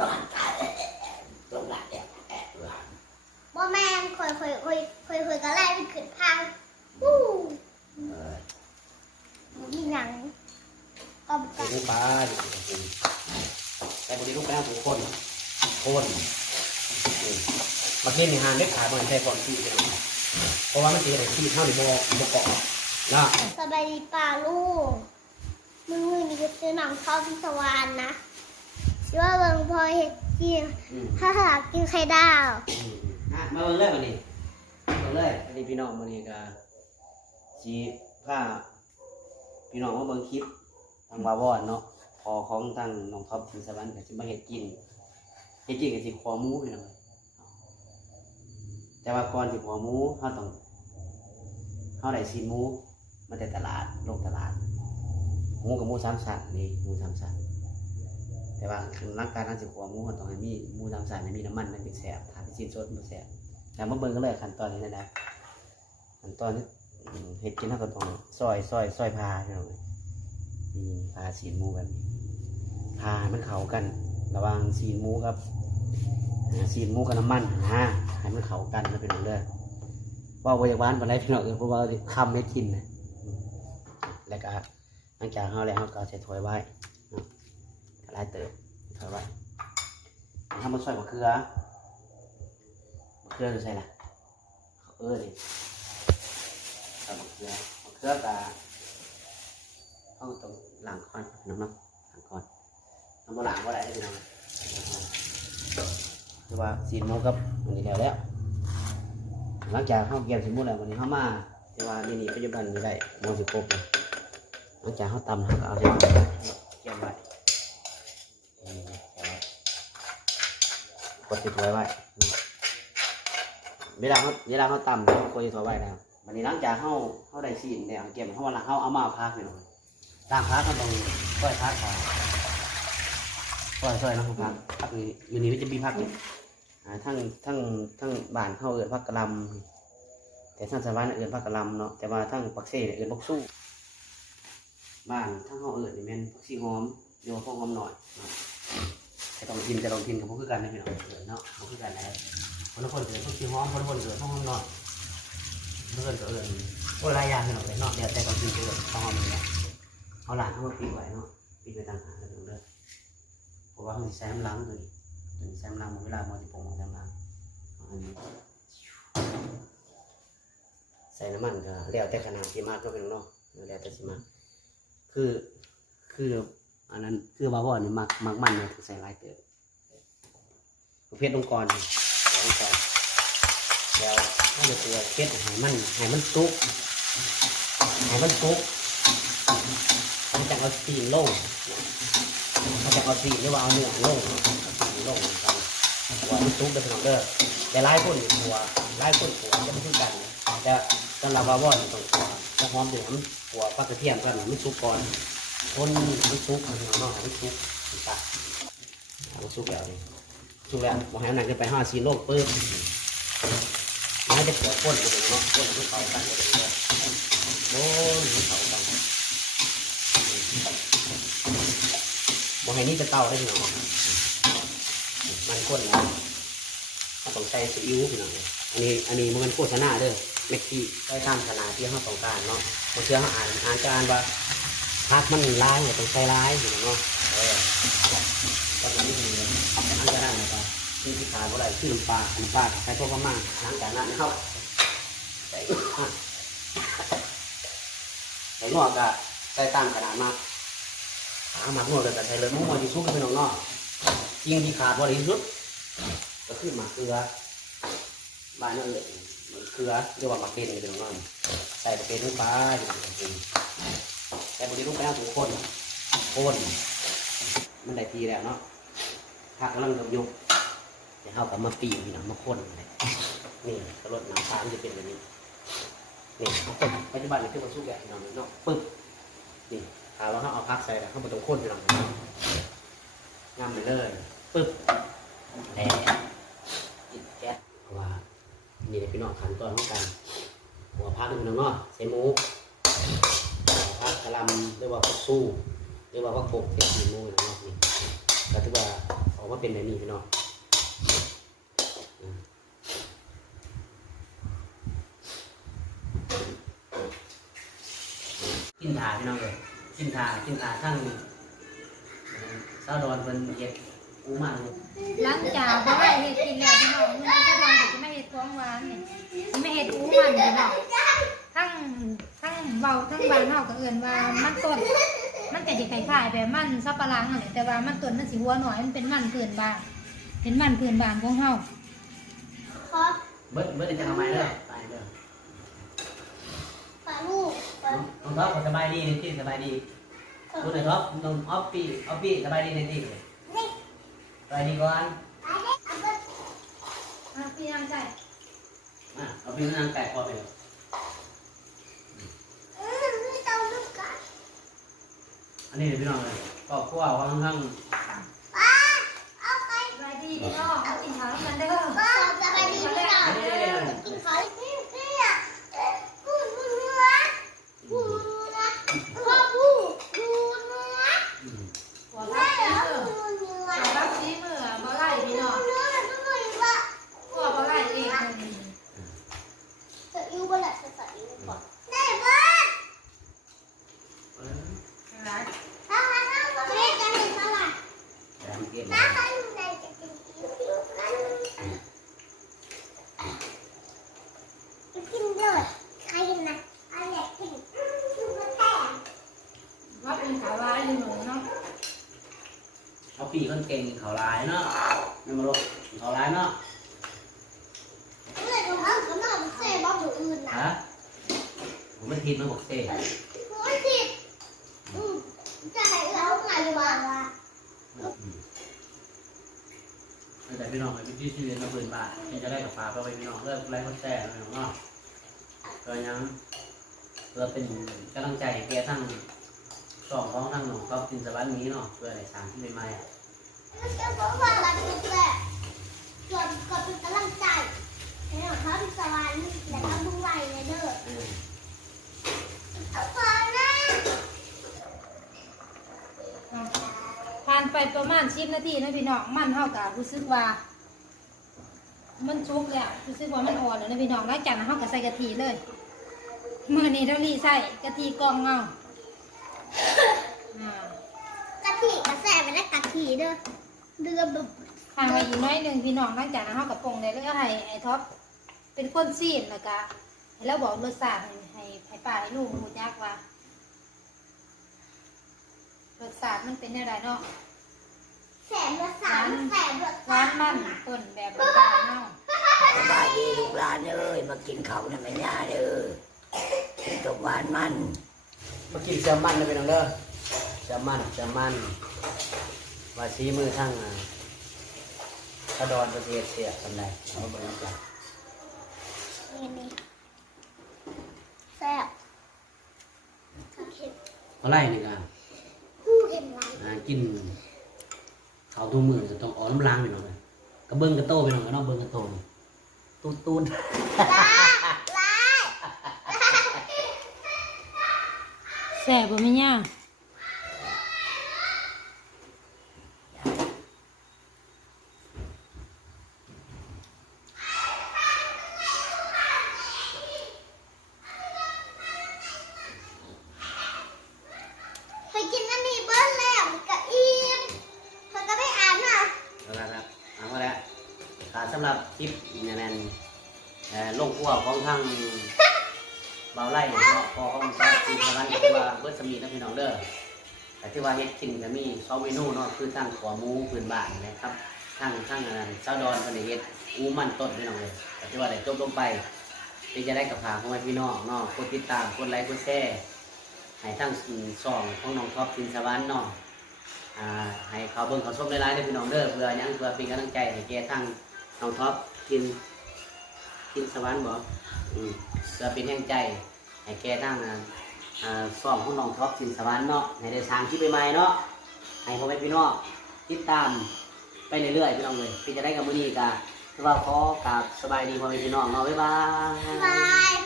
ร้อนตายตรงหลังเนี่ยแอบหลังบ่แม่นคอยคอยคอยคอยคอยก็ไล่ไปขึ้นทางวู้เออมีหนังก็บไปกันลูกปลาอยู่กินแต่บางทีลูกแป้งถูกคนคนมาเล่นในหานเล็กขาดมันใช่ก่อนที่จะเพราะว่ามันตีอะไรที่เท่าในบ่บ่เกาะนะสบายดีป่าลูกมึงมือนี่ก็ซื้อหนังเข้าพิศวรรณนะ สิว่าเบิ่งพอเห็ดกินอืมถ้าหากกินไข่ดาวอะมาเบิ่งเลยวันนี้เบิ่งเลยอันนี้พี่น้องวันนี้ก็ชีผ้าพี่น้องมาเบิ่งคลิปทางวาวอนเนาะพอของทางน้องท็อปถึงสวรรค์ก็สิมาเฮ็ดกินเฮ็ดกินก็สิขอหมูพี่น้องแต่ว่าก่อนสิขอหมูเฮาต้องเฮาได้ซีนหมูมาแต่ตลาดลงตลาดหมูกับหมูสามสันนี่หมูสามสัน แต่ว่าร่างกายนั้นสิขอหมูมันต้องให้มีมูสามสันมีน้ำมันมันเป็นแสบถ้าเป็นซีนสดมันแสบแล้วมาเบิ่งกันเลยขั้นตอนนี้นะนะขั้นตอนนี้เห็ดกินเท่ากับตรงซอยซอยซอยพาเนาะนี่พาสีมูแบบนี้พามันเข้ากัน ระว่างสีมูกับสีมูกับน้ำมันนะให้มันเข้ากันแล้วเป็นเรื่องว่าวิญญาณวันไรพี่น้องเออเพราะว่าคำไม่กินนะแล้วก็หลังจากเขาแล้วเขาก็ใส่ถ้วยไว้เนาะก็ ไล่เติมถ้วยไว้ทำมาซอยมะเขือมะเขือจะใช่ละเขาเออดิเอามะเขือมะเขือกะเอาตรงหลังก่อนน้ำน้ำหลังก่อนน้ำมาหลังว่าอะไรพี่น้องคือว่าสีนหมูกับวันนี้แล้วแล้วหลังจากเข้าเกี่ยวสีหมูแล้ววันนี้เข้ามาแต่ว่านี่นี่ปัจจุบันไม่ได้หมูสิครบเลยหลังจากเข้าตำเขาก็เอาใส่ถุงเกี่ยวไว้ กดติดไว้ไว้นี่เวลาเขาเวลาเขาตำเขาควรจะถอดไว้นะครับวันนี้หลังจากเขาเขาได้ซีนเนี่ยเก็บเขาวันหลังเขาเอามาพักหน่อยต่างพักเขาต้องค่อยพักก่อนค่อยค่อยๆนะพักพักอยู่อยู่นี่มันจะมีพักอยู่อ่าทั้งทั้งทั้งบ้านเขาเอื่นพักกระลำแต่ทั้งสวรรค์เอื่นพักกระลำเนาะแต่ว่าทั้งปักเซ่เอื่นพักสู้บ้านทั้งเขาเอื่นนี่แม่นพักซีหอมเดี๋ยวพวกหอมหน่อย ต้องกินแต่ต้องกินกับพวกคือกันนะพี่น้องเออเนาะพวกคือกันนะคนละคนเกิดพวกขี้ห้อมคนละคนเกิดพวกห้องนอนเพื่อนก็เอิญโอ้หลายอย่างพี่น้องเลยเนาะเดี๋ยวแต่ก่อนกินเกิดห้องห้องนี่แหละเอาหลานเข้ามาปิดไว้เนาะปิดไว้ต่างหากกันดูเลยเพราะว่ามันแซมล้างเลยมันแซมล้างหมดเวลามันจะปรุงแซมล้างอันนี้ใส่น้ำมันก็แล้วแต่ขนาดที่มากก็เป็นเนาะแล้วแต่สิมากคือคือ อันนั้นคือว่าว่านี่มักมักมันเนี่ยถึงใส่ลายเกิดประเภทองค์กรนี่ของก่อนแล้วถ้าจะตัวเก็ดให้มันให้มันสุกให้มันสุกมันจะเอาซีนลงมันจะเอาซีหรือว่าเอาเนื้อลงเอาซีนลงกันว่ามันสุกเด้อพี่น้องเด้อแต่หลายคนนี่ตัวหลายคนตัวจะไม่คือกันแต่สำหรับว่าวอนต้องตัวจะหอมเดือมตัวปลากระเทียมกันมันสุกก่อน คนมันสุกมันเนาะมันสุกมันตัดมันสุกแล้วนี่สุกแล้วบอกให้อันนั้นขึ้นไปห้าซีโลกเปึ๊บมันจะเกิดก้นไปถึงเนาะก้นมันเข่ากันไปถึงเลยโอ้ยมันเข่ากันบอกให้นี่จะเต่าได้พี่น้องมันก้นนะเขาต้องใช้ซีอิ๊วพี่น้องอันนี้อันนี้มันโฆษณาเด้อเม็กกี้ได้ตามขนาดที่เขาต้องการเนาะบาเชื่อเขาอ่านอ่านการว่า พักมันร้ายเนี่ยต้องใช้ร้ายอยู่เนาะเออก็ต้องนี่เลยอันจะได้นะครับที่ที่ขายบ่ได้คือน้ำปลาน้ำปลาใส่พวกประมาณหลังจากนั้นเข้าใส่ใส่นวดก็ใส่ตามขนาดมากหาหมักนวดก็ใส่เลยมุ่งมาที่ซุกก็เป็นนอกจริงที่ขาดบ่ได้ที่สุดก็คือหมักเกลือบ้านนั่นเลยเกลือเรียกว่าหมักเป็นเป็นนอกใส่เป็นลงไปแต่ บางทีลูกแป้งถูกคนคนมันได้ทีแล้วเนาะผักกำลังยุบเดี๋ยวเขากับมาปีนี่นะมาคนเลยนี่กระรดน้ำตาลจะเป็นแบบนี้นี่ปัจจุบันนี่คือมาสู้แกะนองเนาะปึ๊บนี่ถามว่าเขาเอาพักใส่แล้วเขาไปตรงคนพี่น้องงามไปเลยปึ๊บแต่ติดแก๊สว่านี่พี่น้องขันตอนของการหัวพักนี่น้องเนาะใส่หมู ลำหรือว่าพักสู้หรือว่าพักโขกใส่หมูพี่น้องเนาะนี่ก็ถือว่าออกมาเป็นแบบนี้พี่น้องอืมกินถาพี่น้องเลยกินถากินถาทั้งเอ่อสาวดอนเป็นเห็ดอูมันลูกหลังจากบ่ได้เฮ็ดกินแล้วพี่น้องมันก็ลองจะไม่เฮ็ดของหวานนี่สิไม่เฮ็ดอูมันพี่น้องทั้งทั้ง เบาทั้งบานเฮาก็เอิ้นว่ามันต้น มันก็สิคล้ายๆแบบมันสับปะหลังนั่นแหละแต่ว่ามันต้นมันสิหัวหน่อยมันเป็นมันพื้นบ้านเป็นมันพื้นบ้านของเฮาขอเบิดเบิดจะทำไมเด้อไปเด้อปลาลูกปลาน้องท็อปสบายดีนี่ที่สบายดีคุณหน่อยท็อปน้องออฟปี้ออฟปี้สบายดีนี่ที่สบายดีก่อนอะพี่น้ำใจอะเอาพี่นั่งไก่พอไปเลย อันนี้เดี๋ยวพี่น้องเลยครอบครัวค่อนข้างสบายดีพี่น้องเอากินข้าวกันเด้อ อืม หัวรักสีมือหัวรักสีมือบ่ไล่พี่น้องหัวบ่ไล่เองนี่ เออ รัก แต่มันเก็บมา กินเลยใครนะอะไรกินชูกระแต ว่าเป็ นขาวลายหนูเนาะเอาปีคนเก่งเขาลายเนาะไม่มาลกเขาลายเนาะเมื่อเราเอาขนมเซ่บ้ามืออื่นนะฮะผมไม่ทีมมันบอกเซ่โอ้ยจิตอืมจะให้เราไงวะ อืมแต่พี่น้องไปที่ชื่อมาเปิดบาทที่จะได้กับฟ้าไปไปพี่น้องเลิกไล่คนแซ่พี่น้องเนาะก็ยังเพื่อเป็นกำลังใจให้แกทั้งสองของทั้งหนุ่มก็กินสวรรค์นี้เนาะเพื่ออะไรสามที่ใหม่ๆอะจะบอกว่าเราเป็นแหละส่วนก็เป็นกำลังใจให้เราทำสวรรค์และทำบุญไหวเลยเด้อ เออ เอาพอนะ อะผ่าน ไปประมาณ10นาทีนะพี่น้องมันเฮาก็รู้สึกว่า มันชุกแล้วรู้สึกว่ามันอ่อนแล้วนะพี่น้องหลังจากนั้นเฮาก็ใส่กะทิเลยมื้อนี้เราลีใส่กะทิกล่องเงาอ่ากะทิกระแสไปได้กะทิเด้อเดือบึบห่างไปอีกน้อยหนึงพี่น้องหลังจากนั้นเฮาก็ปรุงได้เลยให้ไอ้ท็อปเป็นคนซีนแล้วก็ให้เราบอกรสชาติให้ให้ให้ป้าให้ลูกฮู้จักว่ารสชาติมันเป็นอะไรเนาะ แสบละสามแสบละหวานมันต้นแบบบ้านๆเนาะสบายดีลูกหลานเอ้ยมากินข้าวนะแม่ย่าเด้อกินตกหวานมันมากินแซลมอนนะพี่น้องเด้อแซลมอนแซลมอนว่าชี้มือทั้งอะกระดอนประเทศเสียสำไรเอาไปแล้วจ้ะนี่นี่แสบเห็นเขาไล่นี่กันผู้เห็นไรอ่ากินเขาว ทุกมือจะต้องเออกน้ำล้างไปหน่อยเลยกระเบื้องกระโต้ไปหน่อยก็ต้องเบิ้งกระโต้นี่ตูนตูนลาลาแซ่บบ่แม่ย่าเคยกินอันนี้เบิ้ลแล้วมันก็อิ่มมันก็ไม่อ่านอะ เอาละครับเอามาแล้วค่ะ สำหรับคลิปเนี่ยนั่นลงครัวของทางเบาไล่เนาะพอของซอสซีสวรรค์ก็คือว่าเบิร์ดสมีนะพี่น้องเด้อแต่ที่ว่าเฮ็ดกินก็มีสองเมนูเนาะคือทั้งขวหมูพื้นบ้านนะครับทั้งทั้งอันนั้นซาดอนคนเฮ็ดอูมันต้นพี่น้องเลยแต่ที่ว่าได้จบลงไปที่จะได้กับพาของพี่น้องเนาะกดติดตามกดไลค์กดแชร์ให้ทั้งสองของน้องท็อปทินสวรรค์เนาะให้เขาเบิ่งเขาชมได้หลายๆเด้พี่น้องเด้อเพื่อยังเพื่อเป็นกำลังใจให้แกทั้ง น้องท็อปกินกินสวรรค์บ่อืมเพื่อเป็นแห่งใจให้แกตั้งอ่าอ่าซ่อมของน้องท็อปกินสวรรค์เนาะให้ได้สร้างคลิปใหม่ๆเนาะให้พ่อแม่พี่น้องติดตามไปเรื่อยๆพี่น้องเลยพี่จะได้กับมื้อนี้ก็คือว่าขอกราบสบายดีพ่อแม่พี่น้องเนาะบ๊ายบาย บาย